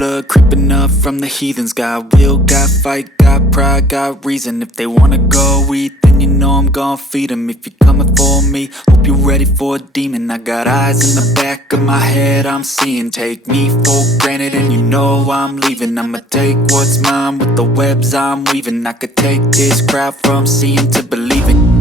blood creeping up from the heathens. Got will, got fight, got pride, got reason. If they wanna go eat, then you know I'm gon' feed them. If you're coming for me, hope you're ready for a demon. I got eyes in the back of my head, I'm seeing. Take me for granted and you know I'm leaving. I'ma take what's mine with the webs I'm weaving. I could take this crowd from seeing to believing.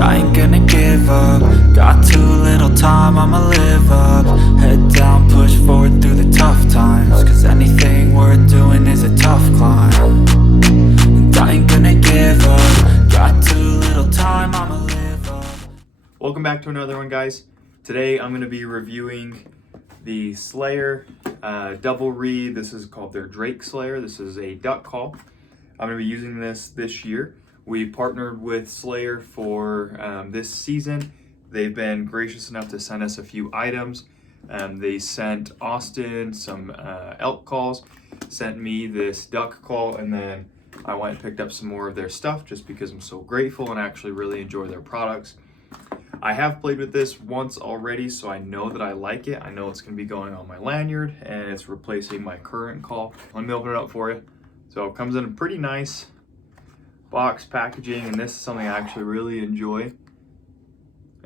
I ain't gonna give up. Got too little time, I'ma live up. Head down, push forward through the tough times. Cause anything worth doing is a tough climb. And I ain't gonna give up. Got too little time, I'ma live up. Welcome back to another one, guys. Today I'm gonna be reviewing the Slayer double reed. This is called their Drake Slayer. This is a duck call. I'm gonna be using this year. We partnered with Slayer for this season. They've been gracious enough to send us a few items. They sent Austin some elk calls, sent me this duck call, and then I went and picked up some more of their stuff just because I'm so grateful and actually really enjoy their products. I have played with this once already, so I know that I like it. I know it's gonna be going on my lanyard and it's replacing my current call. Let me open it up for you. So it comes in a pretty nice box packaging, and this is something I actually really enjoy.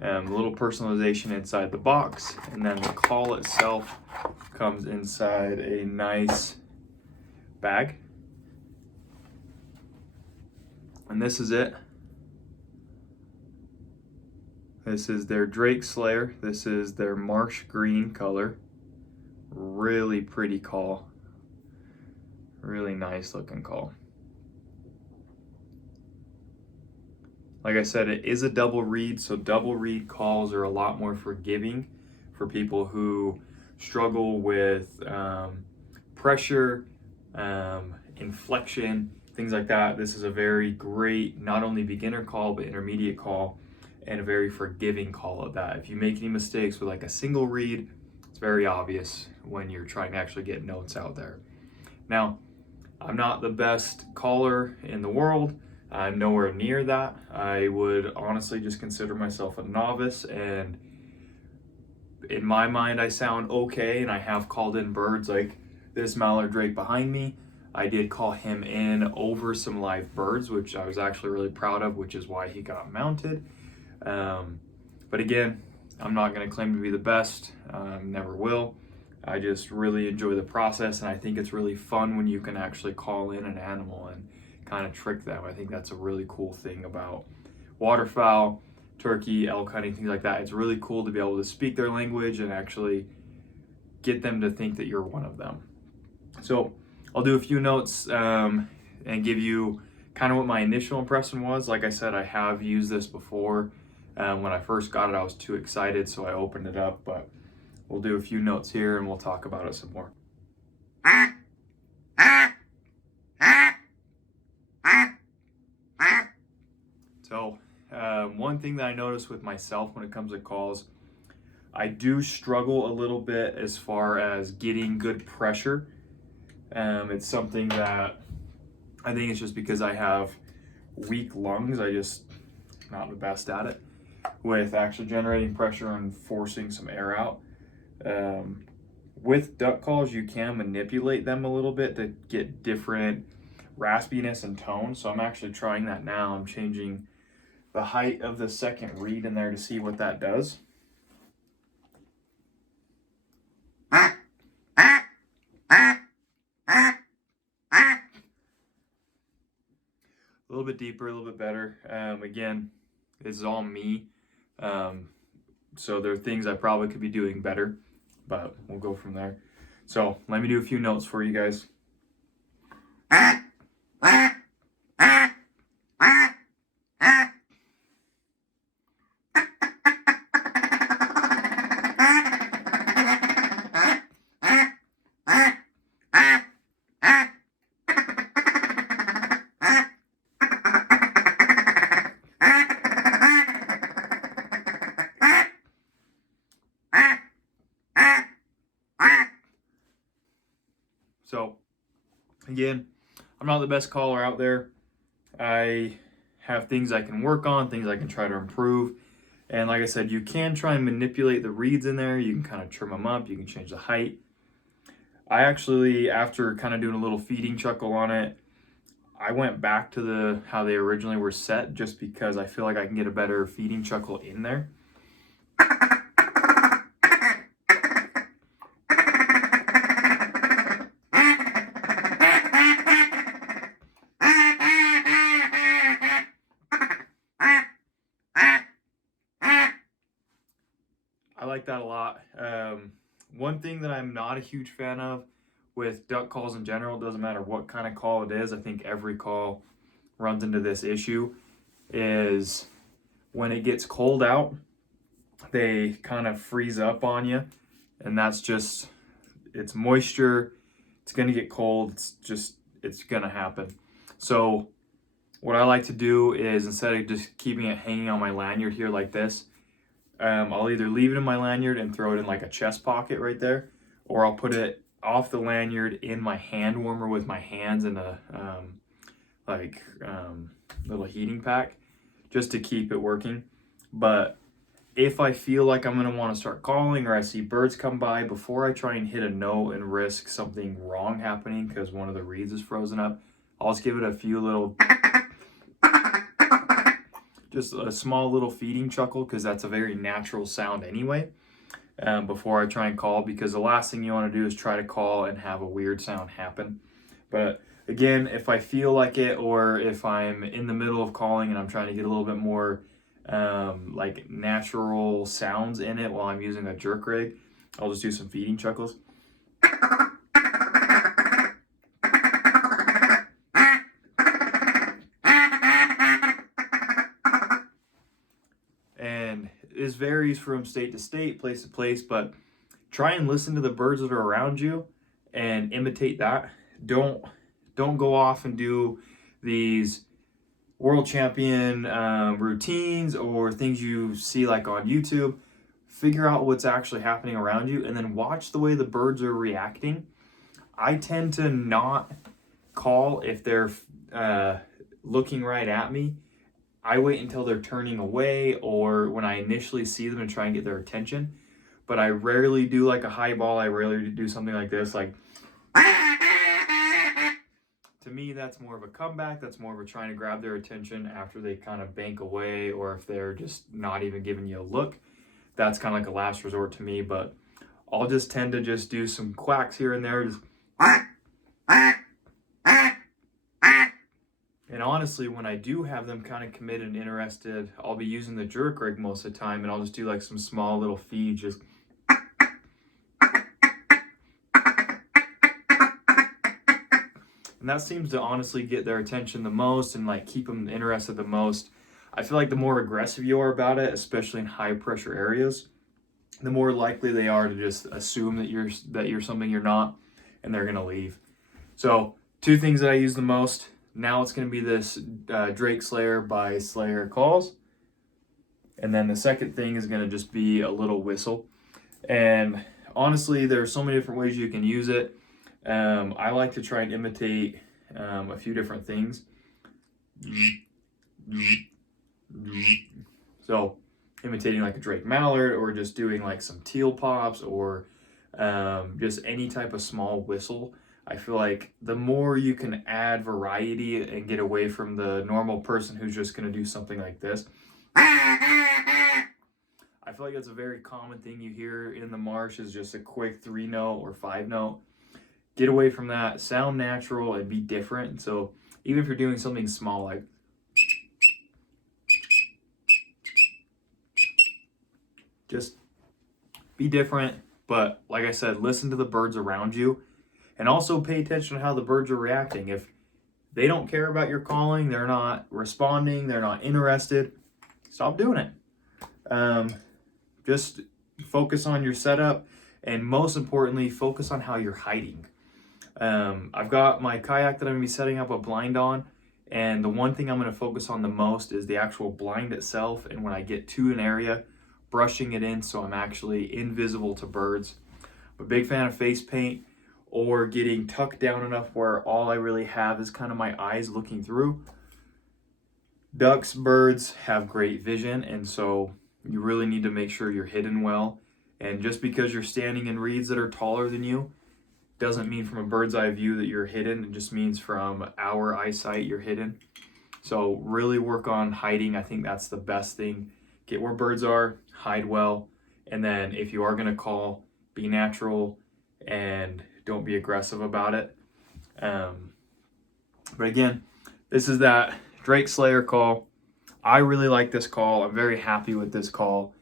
A little personalization inside the box, and then the call itself comes inside a nice bag. And this is it. This is their Drake Slayer. This is their marsh green color. Really pretty call. Really nice looking call. Like I said, it is a double reed, so double reed calls are a lot more forgiving for people who struggle with pressure, inflection, things like that. This is a very great, not only beginner call, but intermediate call, and a very forgiving call at that. If you make any mistakes with like a single reed, it's very obvious when you're trying to actually get notes out there. Now, I'm not the best caller in the world. I'm nowhere near that. I would honestly just consider myself a novice, and in my mind I sound okay, and I have called in birds like this mallard drake behind me. I did call him in over some live birds, which I was actually really proud of, which is why he got mounted. But again, I'm not going to claim to be the best, never will. I just really enjoy the process, and I think it's really fun when you can actually call in an animal and kind of trick them. I think that's a really cool thing about waterfowl, turkey, elk hunting, things like that. It's really cool to be able to speak their language and actually get them to think that you're one of them. So I'll do a few notes and give you kind of what my initial impression was. Like I said, I have used this before. When I first got it, I was too excited, so I opened it up, but we'll do a few notes here and we'll talk about it some more. So one thing that I noticed with myself when it comes to calls, I do struggle a little bit as far as getting good pressure. It's something that I think it's just because I have weak lungs. I just not the best at it with actually generating pressure and forcing some air out. With duck calls, you can manipulate them a little bit to get different raspiness and tone. So I'm actually trying that now. I'm changing the height of the second reed in there to see what that does. A little bit deeper, a little bit better. Again, this is all me. So there are things I probably could be doing better, but we'll go from there. So let me do a few notes for you guys. So again, I'm not the best caller out there. I have things I can work on, things I can try to improve. And like I said, you can try and manipulate the reeds in there. You can kind of trim them up. You can change the height. I actually, after kind of doing a little feeding chuckle on it, I went back to how they originally were set just because I feel like I can get a better feeding chuckle in there. I like that a lot. One thing that I'm not a huge fan of with duck calls in general, doesn't matter what kind of call it is, I think every call runs into this issue, is when it gets cold out, they kind of freeze up on you. And that's just, it's moisture, it's going to get cold, it's going to happen. So what I like to do is, instead of just keeping it hanging on my lanyard here like this, I'll either leave it in my lanyard and throw it in like a chest pocket right there, or I'll put it off the lanyard in my hand warmer with my hands in a little heating pack, just to keep it working. But if I feel like I'm going to want to start calling, or I see birds come by, before I try and hit a note and risk something wrong happening because one of the reeds is frozen up, I'll just give it a few little, just a small little feeding chuckle, because that's a very natural sound anyway, before I try and call, because the last thing you want to do is try to call and have a weird sound happen. But again, if I feel like it, or if I'm in the middle of calling and I'm trying to get a little bit more like natural sounds in it while I'm using a jerk rig, I'll just do some feeding chuckles. And this varies from state to state, place to place, but try and listen to the birds that are around you and imitate that. Don't go off and do these world champion routines or things you see like on YouTube. Figure out what's actually happening around you, and then watch the way the birds are reacting. I tend to not call if they're looking right at me. I wait until they're turning away, or when I initially see them, and try and get their attention. But I rarely do like a high ball. I rarely do something like this, like, to me, that's more of a comeback. That's more of a trying to grab their attention after they kind of bank away, or if they're just not even giving you a look. That's kind of like a last resort to me. But I'll just tend to just do some quacks here and there. Just... And honestly, when I do have them kind of committed and interested, I'll be using the jerk rig most of the time, and I'll just do like some small little feeds, just... And that seems to honestly get their attention the most and like keep them interested the most. I feel like the more aggressive you are about it, especially in high pressure areas, the more likely they are to just assume that you're something you're not, and they're gonna leave. So 2 things that I use the most. Now it's gonna be this Drake Slayer by Slayer Calls. And then the second thing is gonna just be a little whistle. And honestly, there are so many different ways you can use it. I like to try and imitate a few different things. So imitating like a Drake Mallard, or just doing like some teal pops, or just any type of small whistle. I feel like the more you can add variety and get away from the normal person who's just going to do something like this. I feel like that's a very common thing you hear in the marsh, is just a quick 3-note or 5-note. Get away from that, sound natural, and be different. So even if you're doing something small, like just be different. But like I said, listen to the birds around you, and also pay attention to how the birds are reacting. If they don't care about your calling, they're not responding, they're not interested, stop doing it. Just focus on your setup, and most importantly, focus on how you're hiding. I've got my kayak that I'm going to be setting up a blind on, and the one thing I'm going to focus on the most is the actual blind itself, and when I get to an area, brushing it in so I'm actually invisible to birds. I'm a big fan of face paint, or getting tucked down enough where all I really have is kind of my eyes looking through. Ducks, birds have great vision, and so you really need to make sure you're hidden well. And just because you're standing in reeds that are taller than you, doesn't mean from a bird's eye view that you're hidden. It just means from our eyesight you're hidden. So really work on hiding. I think that's the best thing. Get where birds are, hide well, and then if you are going to call, be natural and don't be aggressive about it. But again, this is that Drake Slayer call. I really like this call. I'm very happy with this call.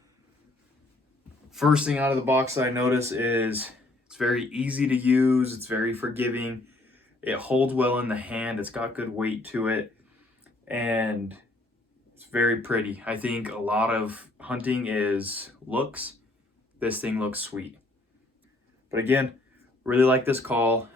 First thing out of the box that I notice is it's very easy to use. It's very forgiving. It holds well in the hand. It's got good weight to it. And it's very pretty. I think a lot of hunting is looks. This thing looks sweet. But again, really like this call.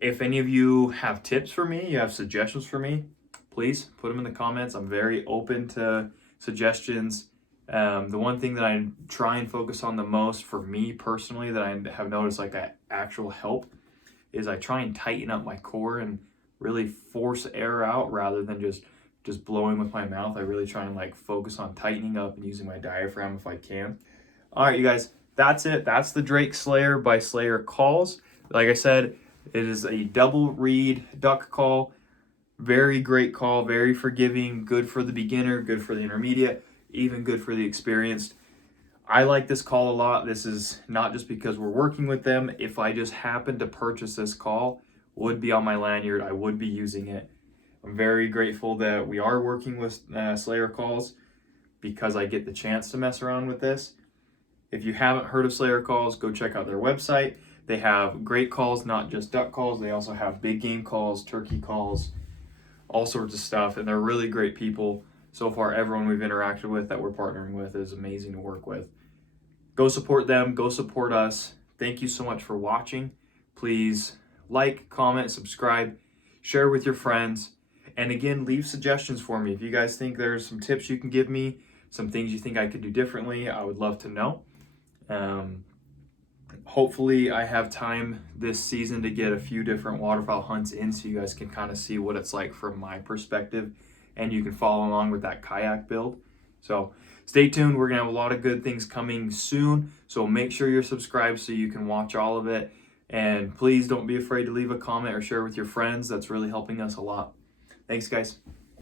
If any of you have tips for me, you have suggestions for me, please put them in the comments. I'm very open to suggestions. The one thing that I try and focus on the most for me personally that I have noticed like actual help is I try and tighten up my core and really force air out rather than just blowing with my mouth. I really try and like focus on tightening up and using my diaphragm if I can. All right, you guys, that's it. That's the Drake Slayer by Slayer calls. Like I said, it is a double reed duck call. Very great call, very forgiving, good for the beginner, good for the intermediate, even good for the experienced. I like this call a lot. This is not just because we're working with them. If I just happened to purchase this call, would be on my lanyard, I would be using it. I'm very grateful that we are working with Slayer calls because I get the chance to mess around with this. If you haven't heard of Slayer calls, go check out their website. They have great calls, not just duck calls. They also have big game calls, turkey calls, all sorts of stuff. And they're really great people. So far, everyone we've interacted with that we're partnering with is amazing to work with. Go support them. Go support us. Thank you so much for watching. Please like, comment, subscribe, share with your friends. And again, leave suggestions for me. If you guys think there's some tips you can give me, some things you think I could do differently, I would love to know. Hopefully I have time this season to get a few different waterfowl hunts in so you guys can kind of see what it's like from my perspective and you can follow along with that kayak build. So stay tuned. We're gonna have a lot of good things coming soon. So make sure you're subscribed so you can watch all of it. And please don't be afraid to leave a comment or share with your friends. That's really helping us a lot. Thanks, guys.